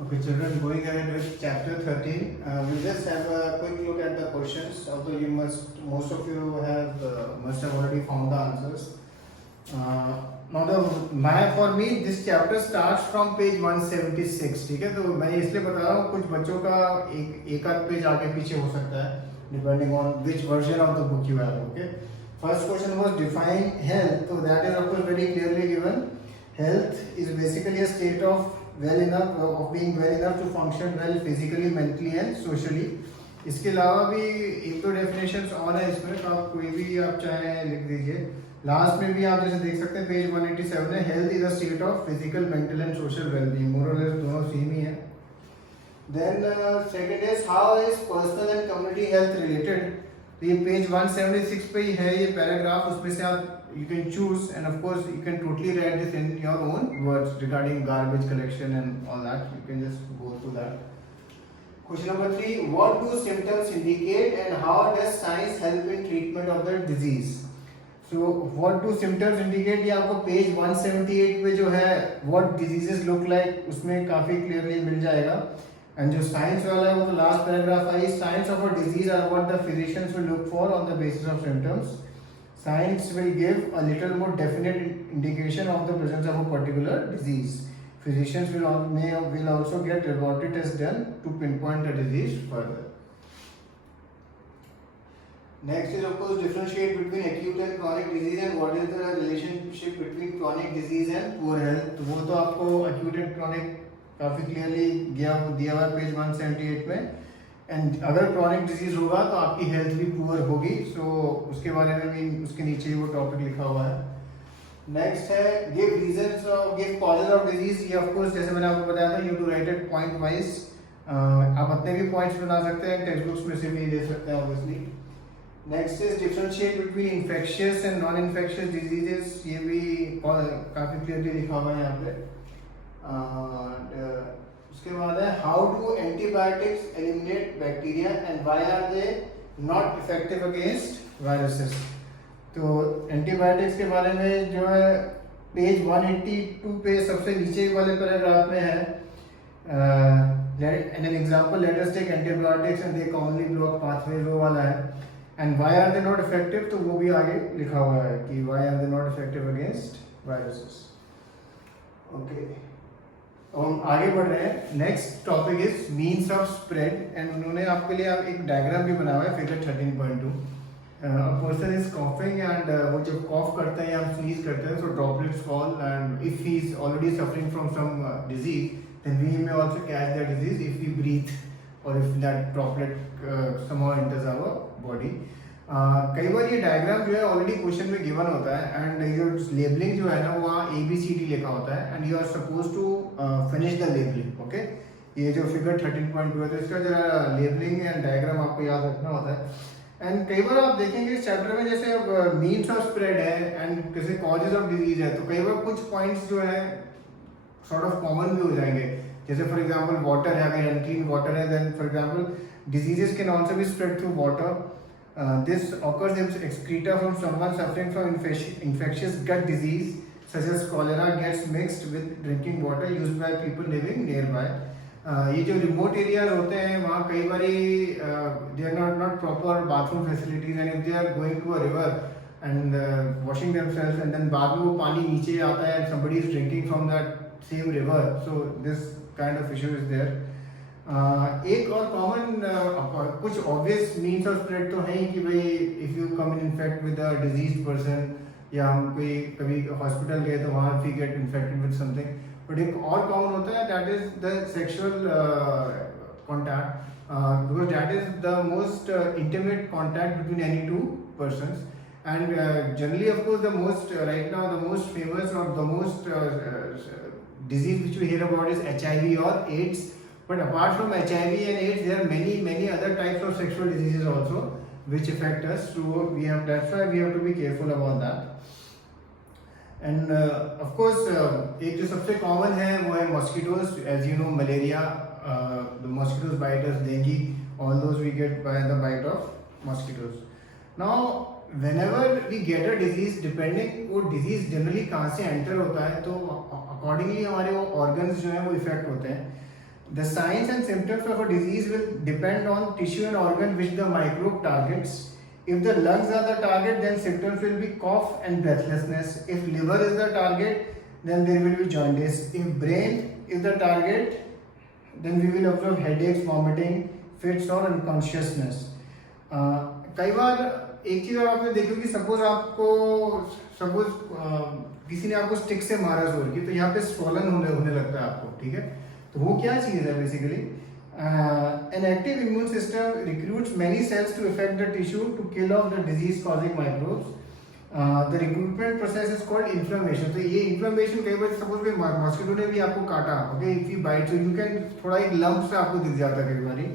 Okay, children, going ahead with chapter 13. We'll just have a quick look at the questions. Although most of you must have already found the answers. Now for me, this chapter starts from page 176. ठीक है, तो मैं इसलिए बता रहा हूँ, कुछ बच्चों का एक आध पेज आगे पीछे हो सकता है, depending on which version of the book you have. Okay. First question was define health. So that is of course very clearly given. Health is basically a state of being well enough to function well physically, mentally and socially. इसके अलावा भी एक दो definitions और है इसमें, तो आप कोई भी आप चाहे लिख दीजिए. लास्ट में भी आप जैसे देख सकते हैं पेज 187 है, health is a state of physical, mental and social wellbeing. More और लेस दोनों सेम ही है. Then second is how is personal and community health related. तो ये पेज 176 पे ही है ये पैराग्राफ. उसमें से आप you can choose, and of course you can totally write this in your own words regarding garbage collection and all that. You can just go through that. Question number 3, what do symptoms indicate and how does science help in treatment of the disease? So what do symptoms indicate, ये आपको page 178 पे जो है what diseases look like उसमें काफी clearly मिल जाएगा. And जो science वाला है वो तो last paragraph है. Signs of a disease are what the physicians will look for on the basis of symptoms. Science will give a little more definite indication of the presence of a particular disease. Physicians will also get laboratory tests done to pinpoint the disease further. Next is of course differentiate between acute and chronic disease and what is the relationship between chronic disease and poor health. तो वो तो आपको acute and chronic काफी clearly दिया हुआ है page 178 में. And अगर क्रॉनिक डिजीज होगा तो आपकी हेल्थ भी पुअर होगी. सो उसके बारे में भी उसके नीचे ही वो टॉपिक लिखा हुआ है. नेक्स्ट है गिव कॉजेज ऑफ डिजीज. ये ऑफ कोर्स जैसे मैंने आपको बताया था, you to write it point wise. आप अपने भी पॉइंट्स बना सकते हैं, टेक्स्ट बुक्स में से भी ले सकते हैं obviously. Next is differentiate between infectious and non infectious diseases. ये भी काफी क्लियरली लिखा हुआ है यहाँ पे. उसके बाद है how do antibiotics eliminate bacteria and why are they not effective against viruses. तो एंटीबायोटिक्स के बारे में जो है पेज 182 पे सबसे नीचे वाले पैराग्राफ में है. An example, let us take antibiotics and they commonly block pathways, वो वाला है. And why are they not effective, तो वो भी आगे लिखा हुआ है कि why are they not effective against viruses. Okay, हम आगे बढ़ रहे हैं. Next topic is means of spread. And उन्होंने आपके लिए एक डायग्राम भी बनाया है figure 13.2. Person is coughing and वो जब कॉफ करते हैं या हम स्नीज करते हैं, so droplets fall and if he is already suffering from some disease then we may also catch that disease if we breathe और if that droplet somehow enters our body. कई बार ये डायग्राम जो है already question में given होता है and your labelling जो है ना वहाँ ABCD लिखा होता है and you are suppose to finish the labelling. Okay, ये जो फिगर 13.2 है तो इसका जरा लेबलिंग एंड डायग्राम आपको याद रखना होता है. एंड कई बार आप देखेंगे इस चैप्टर में जैसे अब मीन्स ऑफ स्प्रेड है एंड किसी कॉजेज ऑफ डिजीज है, तो कई बार कुछ पॉइंट्स जो है सॉर्ट ऑफ कॉमन भी हो जाएंगे. जैसे फॉर एग्जाम्पल वाटर है, अगर अनक्लीन वाटर है then for example diseases can also be spread through water. This occurs if excreta from someone suffering from infectious gut disease such as cholera gets mixed with drinking water used by people living nearby. ये जो remote areas होते हैं वहाँ कई बारी they are not proper bathroom facilities and if they are going to a river and washing themselves and then बाद में वो पानी नीचे आता है and somebody is drinking from that same river, so this kind of issue is there. एक और common कुछ ऑब्वियस मीन्स ऑफ स्प्रेड तो है ही कि भाई if you come in infect with a disease person या हम कोई कभी हॉस्पिटल गए तो वहाँ we get infected with something. But एक और कॉमन होता है that is the sexual contact, because that is the most intimate contact between any two persons. And generally of course the most right now the most famous और the most disease which we hear about is HIV और AIDS. But apart from HIV and AIDS, there are many other types of sexual diseases also which affect us. So that's why we have to be careful about that. And of course, एक जो सबसे common है वो है mosquitoes. As you know, malaria, the mosquitoes bite us, dengue, all those we get by the bite of mosquitoes. Now, whenever we get a disease, depending वो disease generally कहाँ से enter होता है, तो accordingly हमारे वो organs जो हैं वो affect होते हैं. The signs and symptoms of a disease will depend on tissue and organ which the microbe targets. If the lungs are the target, then symptoms will be cough and breathlessness. If liver is the target, then there will be jaundice. If brain is the target, then we will observe headaches, vomiting, fits और unconsciousness. कई बार एक चीज़ और आपने देखी कि suppose किसी ने आपको स्टिक से मारा जोर की, तो यहाँ पे स्वॉलन होने लगता है आपको, ठीक है? तो वो क्या चीज़ है basically? An active immune system recruits many cells to affect the tissue to kill off the disease-causing microbes. The recruitment process is called inflammation. तो ये inflammation कई बार सपोज कोई मॉस्किटो ने भी आपको काटा, okay, if you bite, so you can थोड़ा एक lump से आपको दिख जाता है कई बारी.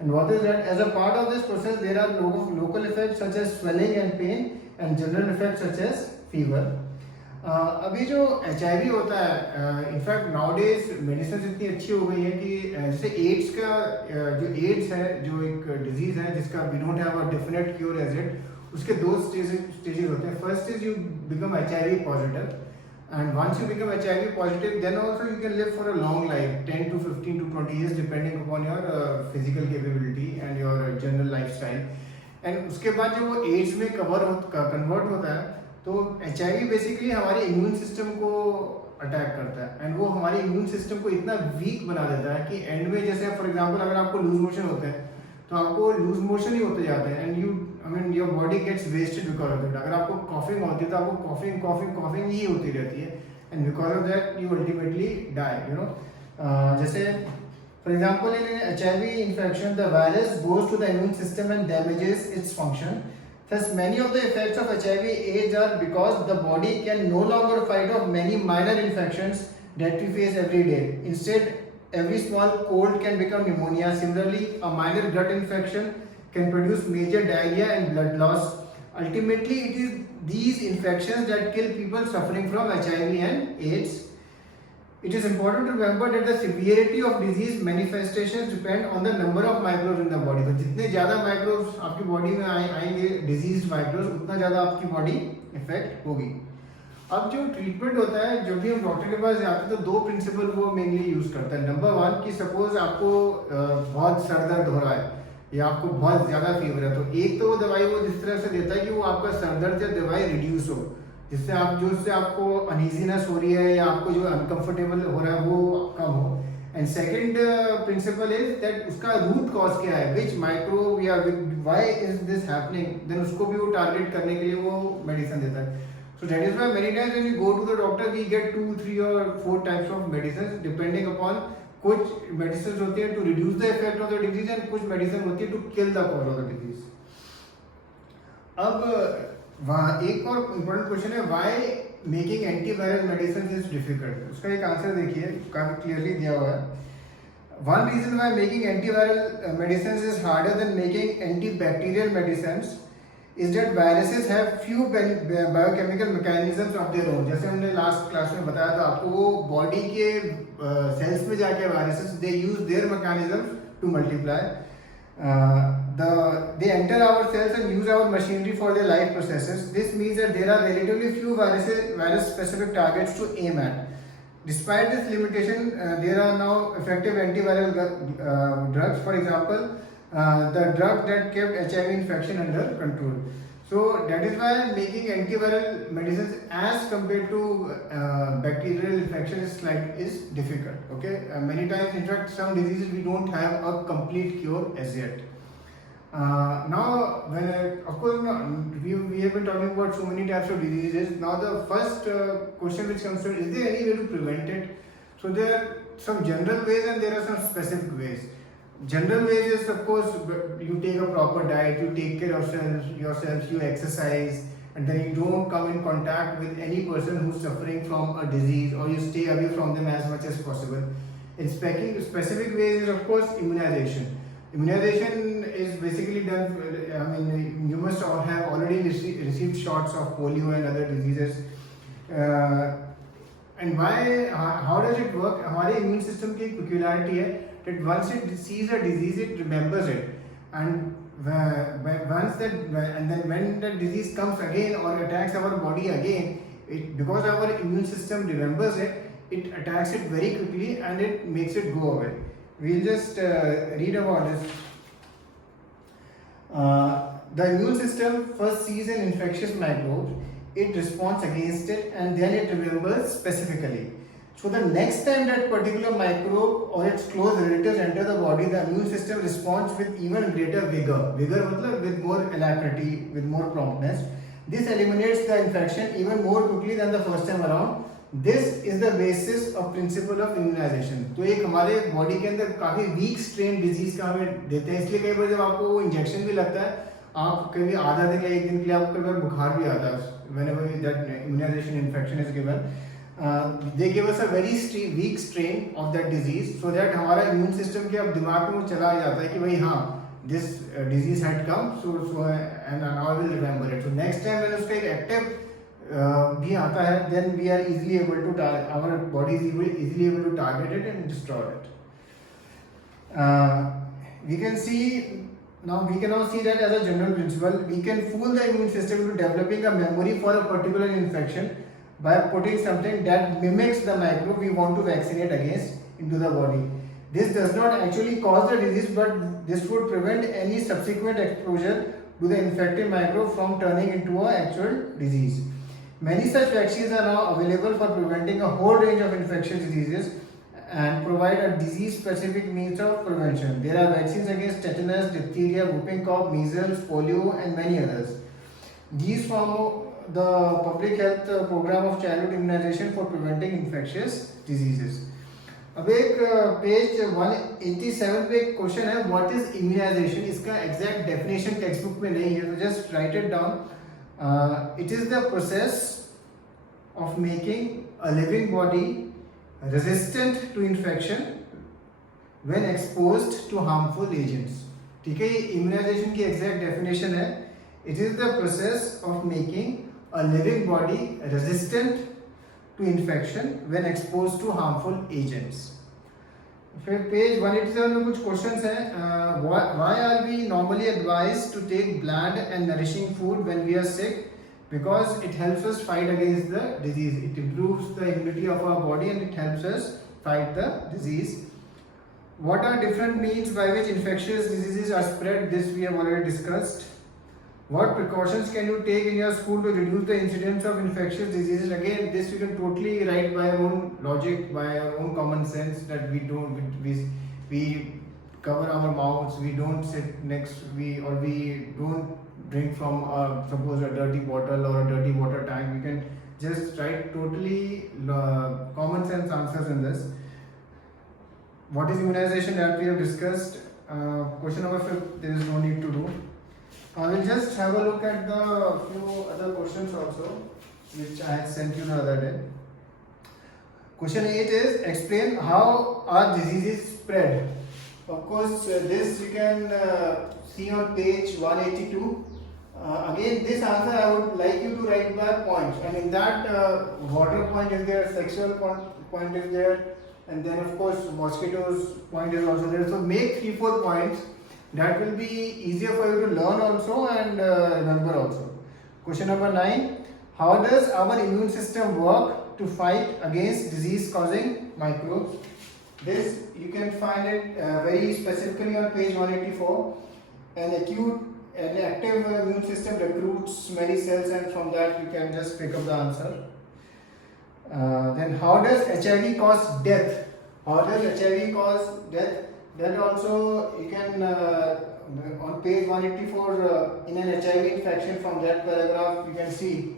And what is that? As a part of this process, there are local effects such as swelling and pain, and general effects such as fever. अभी जो HIV होता है, इनफैक्ट नाउडेज मेडिसिन इतनी अच्छी हो गई है कि जैसे एड्स का जो एड्स है, जो एक डिजीज है जिसका we don't have a definite cure as it, उसके दो स्टेजेस होते हैं. First is you become HIV positive, and once you become HIV positive, then also you can live for a long life, 10 to 15 to 20 years depending upon your physical capability and your general lifestyle. And उसके बाद जब वो ads में convert होता है, तो HIV basically हमारे immune system को अटैक करता है, एंड वो हमारे इम्यून सिस्टम को इतना वीक बना देता है कि एंड में जैसे फॉर एग्जांपल अगर आपको लूज मोशन होते हैं, तो आपको लूज मोशन ही होते जाते हैं, and your body gets wasted because of it. अगर आपको कॉफिंग होती है तो आपको कॉफिंग ही होती रहती है, and because of that you ultimately die. जैसे for example in HIV infection, the virus goes to the immune system and damages its function. Thus, many of the effects of HIV/AIDS are because the body can no longer fight off many minor infections that we face every day. Instead, every small cold can become pneumonia. Similarly, a minor gut infection can produce major diarrhea and blood loss. Ultimately, it is these infections that kill people suffering from HIV and AIDS. It is important to remember that the severity of disease manifestations depend on the number of microbes in the body. तो जितने ज़्यादा microbes आपकी body में आएंगे diseased microbes, उतना ज़्यादा आपकी body effect होगी. अब जो ट्रीटमेंट होता है, जब भी हम डॉक्टर के पास जाते हैं, तो दो प्रिंसिपल वो मेनली यूज करता है. नंबर वन कि सपोज आपको बहुत सर दर्द हो रहा है या आपको बहुत ज़्यादा फीवर है, तो एक तो वो दवाई वो जिस तरह से देता है कि वो आपका सर दर्द या दवाई रिड्यूस हो, जिससे आपको अनईजीनेस हो रही है या आपको जो अनकंफर्टेबल हो रहा है वो कम हो. And second principle is that उसका रूट कॉज क्या है, विच माइक्रोब या why is this happening, then उसको भी वो टारगेट करने के लिए वो मेडिसिन देता है. So that is why many times when you go to the doctor we get 2, 3 और 4 types of medicine depending upon. कुछ मेडिसिन होती है to reduce the effect of the disease and कुछ मेडिसिन होती है to kill the cause of the disease. अब वहाँ एक और इम्पोर्टेंट क्वेश्चन है, why making antiviral medicine is difficult. उसका एक आंसर देखिए, काफी क्लियरली दिया हुआ है. One reason why making antiviral medicine is harder than making antibacterial medicine is that viruses have few biochemical mechanisms of their own. जैसे हमने लास्ट क्लास में बताया था आपको, वो बॉडी के सेल्स में जाके viruses they use their mechanism to multiply. They enter our cells and use our machinery for their life processes. This means that there are relatively few virus-specific targets to aim at. Despite this limitation, there are now effective antiviral drugs. For example, the drug that kept HIV infection under control. So that is why making antiviral medicines as compared to bacterial infection is difficult. Okay, many times, in fact, some diseases we don't have a complete cure as yet. Now, of course, we have been talking about so many types of diseases. Now, the first question which comes to is there any way to prevent it? So there are some general ways and there are some specific ways. General ways is, of course, you take a proper diet, you take care of yourself, you exercise, and then you don't come in contact with any person who's suffering from a disease, or you stay away from them as much as possible. In specific ways is, of course, immunization. Immunization is basically done, you must all have already received shots of polio and other diseases. And how does it work? हमारे immune system की peculiarity है that once it sees a disease, it remembers it, and then when the disease comes again or attacks our body again, because our immune system remembers it, it attacks it very quickly and it makes it go away. we'll just read about this. The immune system first sees an infectious microbe, it responds against it, and then it remembers specifically. So the next time that particular microbe or its close relatives enter the body, the immune system responds with even greater vigor. Vigor matlab with more alacrity, with more promptness. This eliminates the infection even more quickly than the first time around. This is the basis of principle of immunization. तो एक हमारे body के अंदर काफ़ी week strain disease का हमें देते हैं, इसलिए कई बार जब आपको वो इंजेक्शन भी लगता है, आप कभी आधा दिन या एक दिन के लिए आपको कई बार बुखार भी आता है. Whenever that immunization infection is given, they give us a very weak strain of that disease, so that हमारा immune system के अब दिमाग में वो चला जाता है कि भाई हाँ, this disease had come, so and now I will remember it. So next time when उसका एक active भी आता है, then we are easily able to our body is easily able to target it and destroy it. We can now see that as a general principle, we can fool the immune system into developing a memory for a particular infection by putting something that mimics the microbe we want to vaccinate against into the body. This does not actually cause the disease, but this would prevent any subsequent exposure to the infected microbe from turning into an actual disease. Many such vaccines are now available for preventing a whole range of infectious diseases and provide a disease-specific means of prevention. There are vaccines against tetanus, diphtheria, whooping cough, measles, polio, and many others. These form the public health program of childhood immunization for preventing infectious diseases. अब एक page 187 पे एक question है, what is immunisation. इसका exact definition textbook में नहीं है, तो just write it down. It is the process of making a living body resistant to infection when exposed to harmful agents. ठीक है, ये इम्यूनाइजेशन की एग्जैक्ट डेफिनेशन है. It is the process of making a living body resistant to infection when exposed to harmful agents. फिर page 187 में कुछ questions हैं. Why are we normally advised to take bland and nourishing food when we are sick? Because it helps us fight against the disease. It improves the immunity of our body and it helps us fight the disease. What are different means by which infectious diseases are spread? This we have already discussed. What precautions can you take in your school to reduce the incidence of infectious diseases? Again, this you can totally write by your own logic, by your own common sense, that we cover our mouths, we don't sit next, we don't drink from suppose a dirty bottle or a dirty water tank. We can just write totally common sense answers in this. What is immunization? That we have discussed. Question number 5, there is no need to do. I will just have a look at the few other questions also, which I had sent you the other day. Question 8 is, explain how are diseases spread. Of course, this you can see on page 182. Again, this answer I would like you to write by points. And in that, water point is there, sexual point is there, and then of course mosquitoes point is also there. So make 3-4 points. That will be easier for you to learn also and remember also. Question number 9. How does our immune system work to fight against disease-causing microbes? This you can find it very specifically on page 184. An active immune system recruits many cells, and from that you can just pick up the answer. Then how does HIV cause death? How does HIV cause death? That also you can on page 184 in an HIV infection, from that paragraph you can see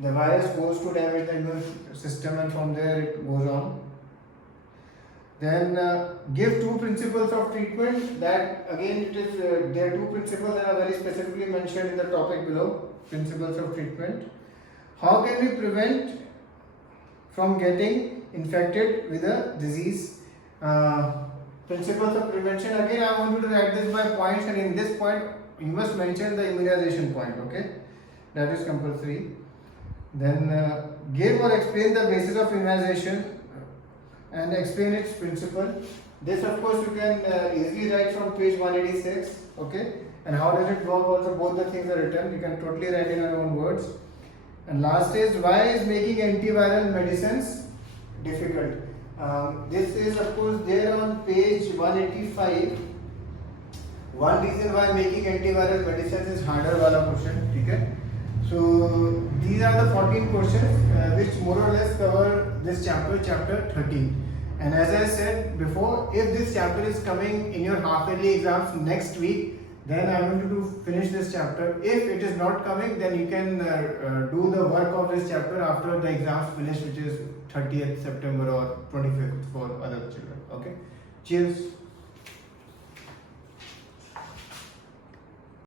the virus goes to damage the immune system and from there it goes on. Then give 2 principles of treatment. That again it is there are 2 principles that are very specifically mentioned in the topic below. Principles of treatment. How can we prevent from getting infected with a disease? Principles of prevention. Again, I want you to write this by points, and in this point you must mention the immunization point. Okay, that is compulsory. Then give or explain the basis of immunization and explain its principle. This of course you can easily write from page 186. Okay, and how does it work? Also, both the things are written. You can totally write in your own words. And last is, why is making antiviral medicines difficult? This is of course there on page 185. One reason why making antiviral medicines is harder वाला question, ठीक है? So these are the 14 questions which more or less cover this chapter, chapter 13. And as I said before, if this chapter is coming in your half-yearly exams next week, then I'm going to finish this chapter. If it is not coming, then you can do the work of this chapter after the exams finish, which is 30th September or 25th for other children. Okay. Cheers.